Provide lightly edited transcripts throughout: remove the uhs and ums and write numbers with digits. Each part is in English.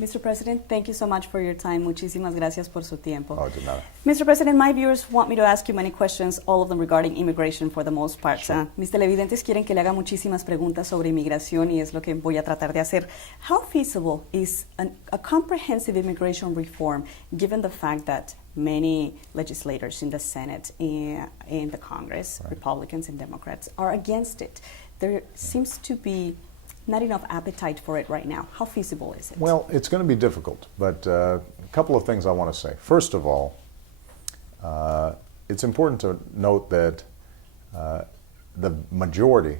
Mr. President, thank you so much for your time. Muchísimas gracias por su tiempo. Oh, de nada. Mr. President, my viewers want me to ask you many questions, all of them regarding immigration for the most part. Sure. Mis televidentes quieren que le haga muchísimas preguntas sobre inmigración y es lo que voy a tratar de hacer. How feasible is a comprehensive immigration reform given the fact that many legislators in the Senate and in the Congress, Right. Republicans and Democrats, are against it? There seems to be not enough appetite for it right now. How feasible is it? Well, it's going to be difficult, but a couple of things I want to say. First of all, it's important to note that the majority,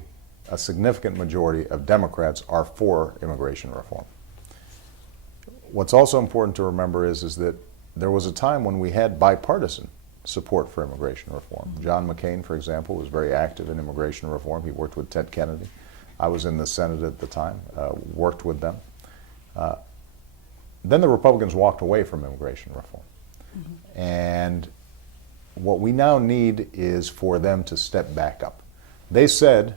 a significant majority of Democrats are for immigration reform. What's also important to remember is that there was a time when we had bipartisan support for immigration reform. John McCain, for example, was very active in immigration reform. He worked with Ted Kennedy. I was in the Senate at the time, worked with them. Then the Republicans walked away from immigration reform. Mm-hmm. And what we now need is for them to step back up. They said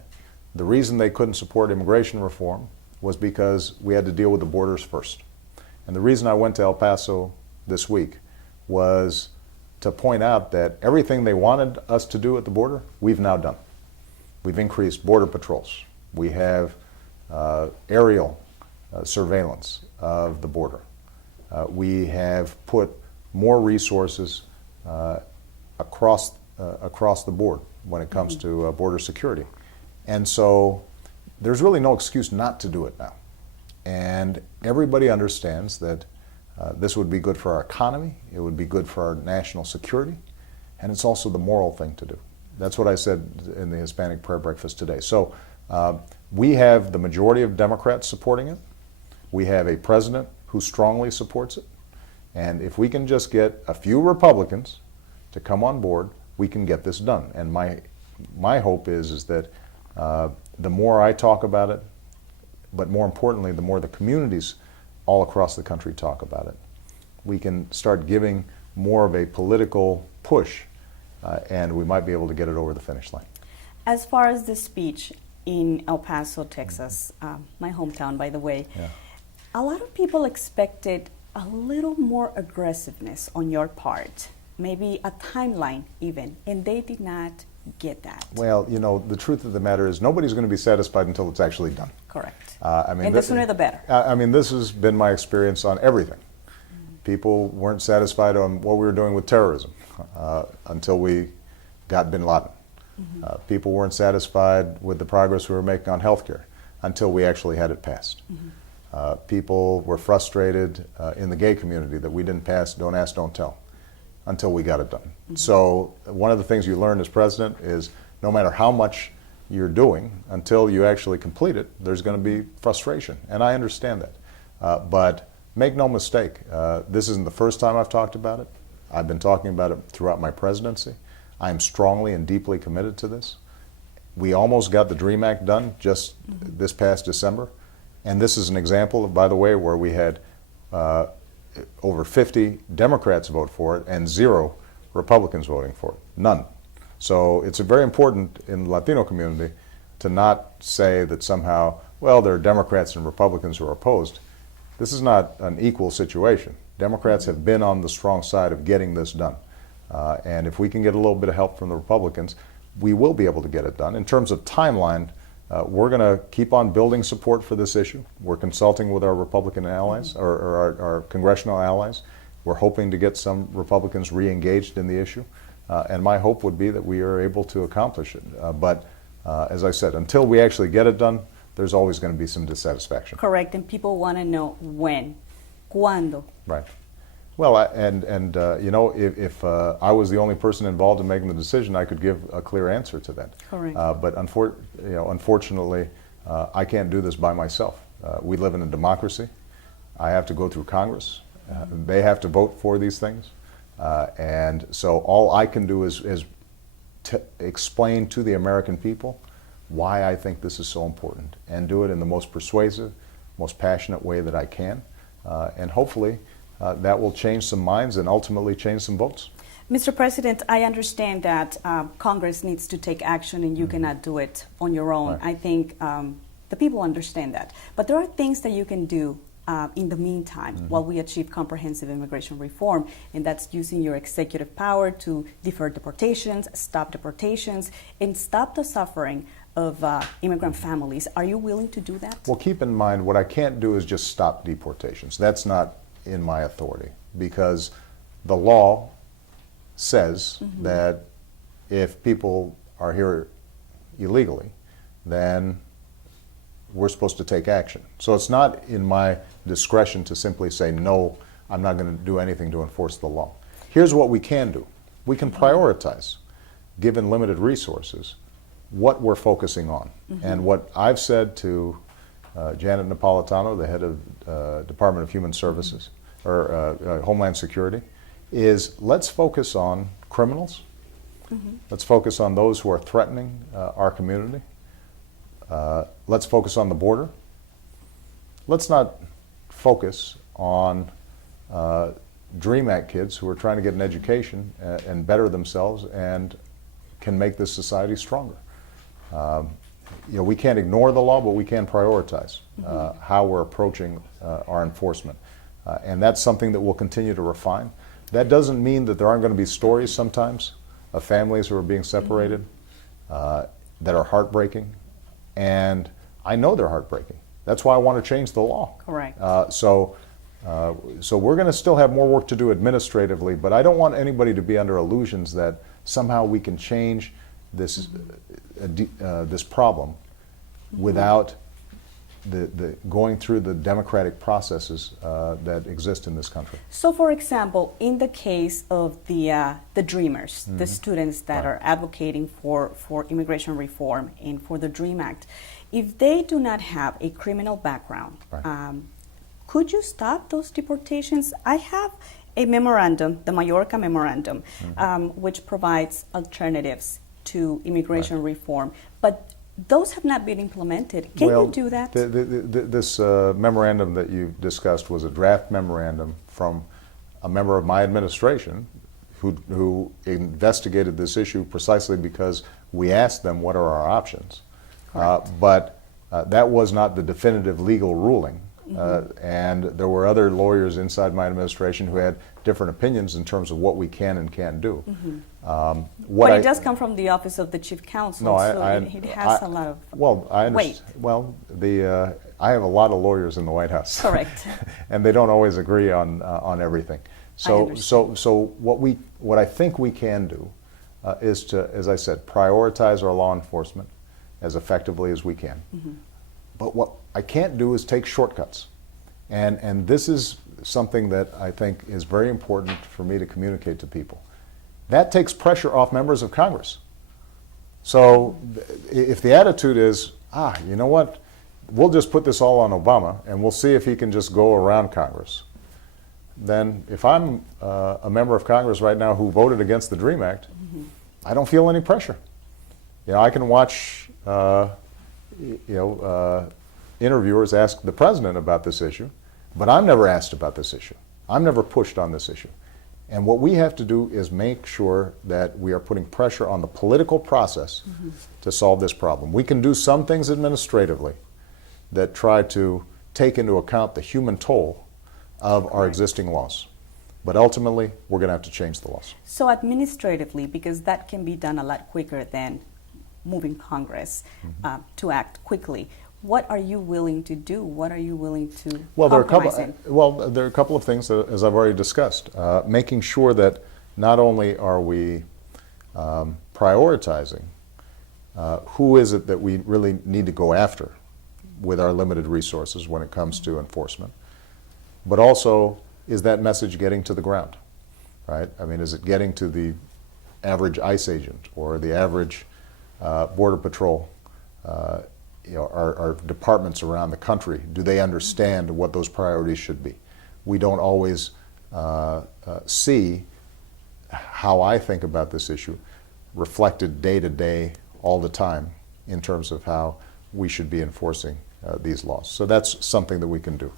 the reason they couldn't support immigration reform was because we had to deal with the borders first. And the reason I went to El Paso this week was to point out that everything they wanted us to do at the border, we've now done. We've increased border patrols. We have aerial surveillance of the border. We have put more resources across the board when it comes to border security. And so there's really no excuse not to do it now. And everybody understands that this would be good for our economy, it would be good for our national security, and it's also the moral thing to do. That's what I said in the Hispanic prayer breakfast today. So we have the majority of Democrats supporting it. We have a president who strongly supports it. And if we can just get a few Republicans to come on board, we can get this done. And my hope is that the more I talk about it, but more importantly, the more the communities all across the country talk about it, we can start giving more of a political push, and we might be able to get it over the finish line. As far as the speech in El Paso, Texas, my hometown, by the way, Yeah. a lot of people expected a little more aggressiveness on your part, maybe a timeline even, and they did not get that. Well, you know, the truth of the matter is nobody's going to be satisfied until it's actually done. Correct. And the sooner the better. I mean, this has been my experience on everything. People weren't satisfied on what we were doing with terrorism until we got bin Laden. People weren't satisfied with the progress we were making on healthcare until we actually had it passed. People were frustrated in the gay community that we didn't pass Don't Ask, Don't Tell until we got it done. So one of the things you learn as president is no matter how much you're doing, until you actually complete it, there's going to be frustration. And I understand that. But make no mistake, this isn't the first time I've talked about it. I've been talking about it throughout my presidency. I am strongly and deeply committed to this. We almost got the DREAM Act done just this past December. And this is an example, by the way, where we had over 50 Democrats vote for it and 0 Republicans voting for it. None. So it's very important in the Latino community to not say that somehow, well, there are Democrats and Republicans who are opposed. This is not an equal situation. Democrats have been on the strong side of getting this done. And if we can get a little bit of help from the Republicans, we will be able to get it done. In terms of timeline, we're going to keep on building support for this issue. We're consulting with our Republican allies, or our congressional allies. We're hoping to get some Republicans re-engaged in the issue. And my hope would be that we are able to accomplish it. But as I said, until we actually get it done, there's always going to be some dissatisfaction. Correct, and people want to know when, cuándo. Right. Well, you know, if I was the only person involved in making the decision, I could give a clear answer to that. Correct. But unfortunately, I can't do this by myself. We live in a democracy. I have to go through Congress. They have to vote for these things. And so all I can do is to explain to the American people why I think this is so important, and do it in the most persuasive, most passionate way that I can. And hopefully that will change some minds and ultimately change some votes. Mr. President, I understand that Congress needs to take action and you cannot do it on your own. Right. I think the people understand that. But there are things that you can do in the meantime, while we achieve comprehensive immigration reform, and that's using your executive power to defer deportations, stop deportations, and stop the suffering of immigrant families. Are you willing to do that? Well, keep in mind, what I can't do is just stop deportations. That's not in my authority, because the law says that if people are here illegally, then we're supposed to take action. So it's not in my discretion to simply say, no, I'm not going to do anything to enforce the law. Here's what we can do. We can prioritize, given limited resources, what we're focusing on. And what I've said to Janet Napolitano, the head of Department of Human Services, or Homeland Security, is let's focus on criminals. Let's focus on those who are threatening our community. Let's focus on the border. Let's not focus on DREAM Act kids who are trying to get an education and better themselves and can make this society stronger. We can't ignore the law, but we can prioritize how we're approaching our enforcement. And that's something that we'll continue to refine. That doesn't mean that there aren't going to be stories sometimes of families who are being separated that are heartbreaking. And I know they're heartbreaking. That's why I want to change the law. Correct. So we're going to still have more work to do administratively, but I don't want anybody to be under illusions that somehow we can change this this problem without the going through the democratic processes that exist in this country. So, for example, in the case of the Dreamers, the students that are advocating for immigration reform and for the DREAM Act, if they do not have a criminal background, could you stop those deportations? I have a memorandum, the Mallorca Memorandum, which provides alternatives to immigration reform, but those have not been implemented. Can you do that? This memorandum that you discussed was a draft memorandum from a member of my administration who investigated this issue precisely because we asked them what are our options. But that was not the definitive legal ruling. And there were other lawyers inside my administration who had different opinions in terms of what we can and can't do. But it does come from the Office of the Chief Counsel, no, so it has a lot of weight. Well, I have a lot of lawyers in the White House. Correct. And they don't always agree on everything. So what I think we can do is to, as I said, prioritize our law enforcement as effectively as we can. But what I can't do is take shortcuts. And this is something that I think is very important for me to communicate to people. That takes pressure off members of Congress. So if the attitude is, you know what, we'll just put this all on Obama and we'll see if he can just go around Congress, then if I'm a member of Congress right now who voted against the DREAM Act, I don't feel any pressure. I can watch interviewers ask the president about this issue, but I'm never asked about this issue. I'm never pushed on this issue. And what we have to do is make sure that we are putting pressure on the political process to solve this problem. We can do some things administratively that try to take into account the human toll of our existing laws. But ultimately, we're going to have to change the laws. So administratively, because that can be done a lot quicker than moving Congress to act quickly, what are you willing to do? What are you willing to compromise in? There are a couple of things, as I've already discussed. Making sure that not only are we prioritizing who is it that we really need to go after with our limited resources when it comes to enforcement, but also is that message getting to the ground, right? I mean, is it getting to the average ICE agent or the average Border Patrol? Our departments around the country, do they understand what those priorities should be? We don't always see how I think about this issue reflected day to day, all the time, in terms of how we should be enforcing these laws. So that's something that we can do.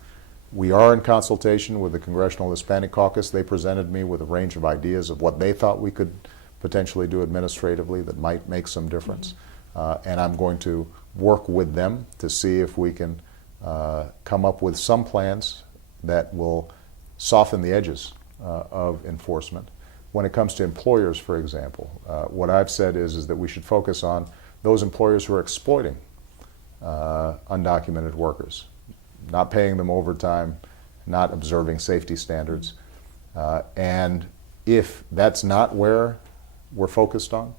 We are in consultation with the Congressional Hispanic Caucus. They presented me with a range of ideas of what they thought we could potentially do administratively that might make some difference. And I'm going to work with them to see if we can come up with some plans that will soften the edges of enforcement. When it comes to employers, for example, what I've said is that we should focus on those employers who are exploiting undocumented workers, not paying them overtime, not observing safety standards. And if that's not where we're focused on,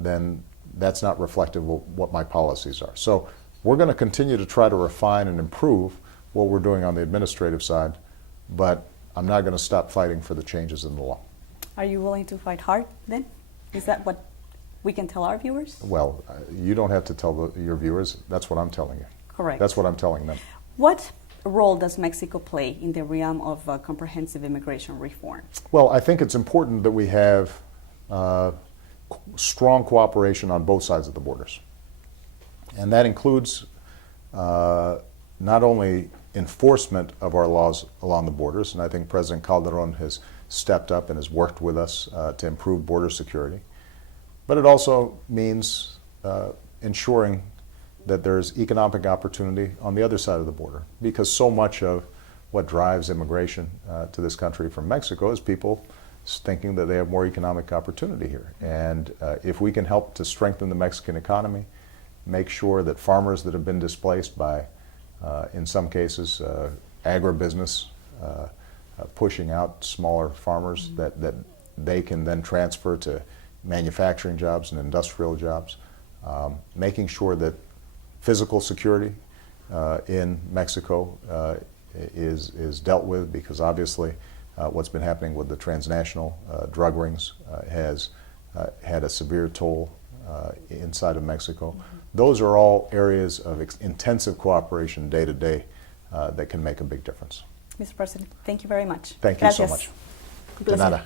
then that's not reflective of what my policies are. So we're going to continue to try to refine and improve what we're doing on the administrative side, but I'm not going to stop fighting for the changes in the law. Are you willing to fight hard then? Is that what we can tell our viewers? Well, you don't have to tell your viewers. That's what I'm telling you. Correct. That's what I'm telling them. What role does Mexico play in the realm of comprehensive immigration reform? Well, I think it's important that we have strong cooperation on both sides of the borders. And that includes not only enforcement of our laws along the borders, and I think President Calderon has stepped up and has worked with us to improve border security, but it also means ensuring that there's economic opportunity on the other side of the border, because so much of what drives immigration to this country from Mexico is people thinking that they have more economic opportunity here. And if we can help to strengthen the Mexican economy, make sure that farmers that have been displaced by, in some cases, agribusiness, pushing out smaller farmers, that they can then transfer to manufacturing jobs and industrial jobs, making sure that physical security in Mexico is dealt with, because obviously what's been happening with the transnational drug rings has had a severe toll inside of Mexico. Those are all areas of intensive cooperation day to day that can make a big difference. Mr. President, thank you very much. Thank you so Gracias. much. Un De placer. nada.